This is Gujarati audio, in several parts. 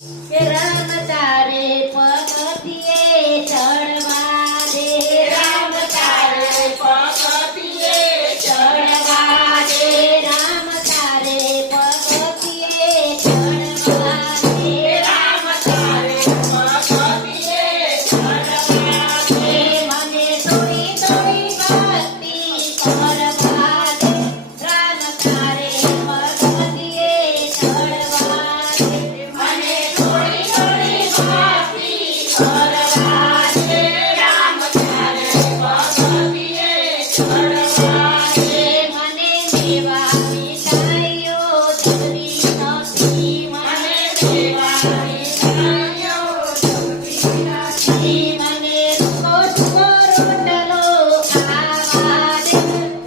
કે રામ તારે પગથિયે ચડવા દે, રામ તારે પગથિયે ચડવા દે, રામ તારે પગથિયે ચડવા દે, રામ તારે પગથિયે ચડવા દે, મને થોડી થોડી ભક્તિ કરવા દે, રામ તારે પગથિયે ચડવા દે, મને થોડી થોડી ભક્તિ કરવા દે, રામ તારે પગથિયે ચડવા દે, મને દેવા મીઠાઈઓ જમવી નથી, મને દેવા મીઠાઈઓ જમવી નથી, મને રૂખો રોટલો ખાવા દે,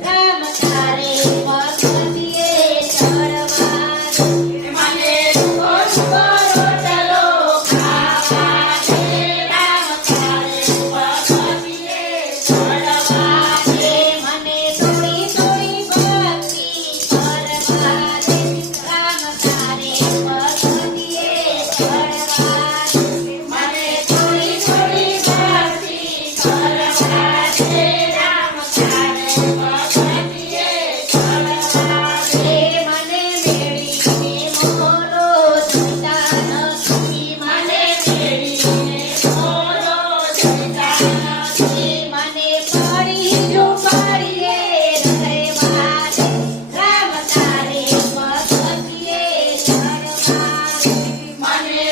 રામ તારે પગથિયે ચડવા દે, મને રૂખો રોટલો ખાવા દે, રામ તારે પગથિયે ચડવા દે, મને થોડી થોડી ભક્તિ કરવા દે, રામ તારે પગથિયે ચડવા દે, મને થોડી થોડી ભક્તિ કરવા દે, રામ તારે પગથિયે ચડવા દે, મને મેળીને મોલો જોઈતા નથી, મને મેળીને મોલો જોઈતા નથી, મને પડી ઝૂંપડીએ રહેવા દે, રામ તારે પગથિયે ચડવા દે, મને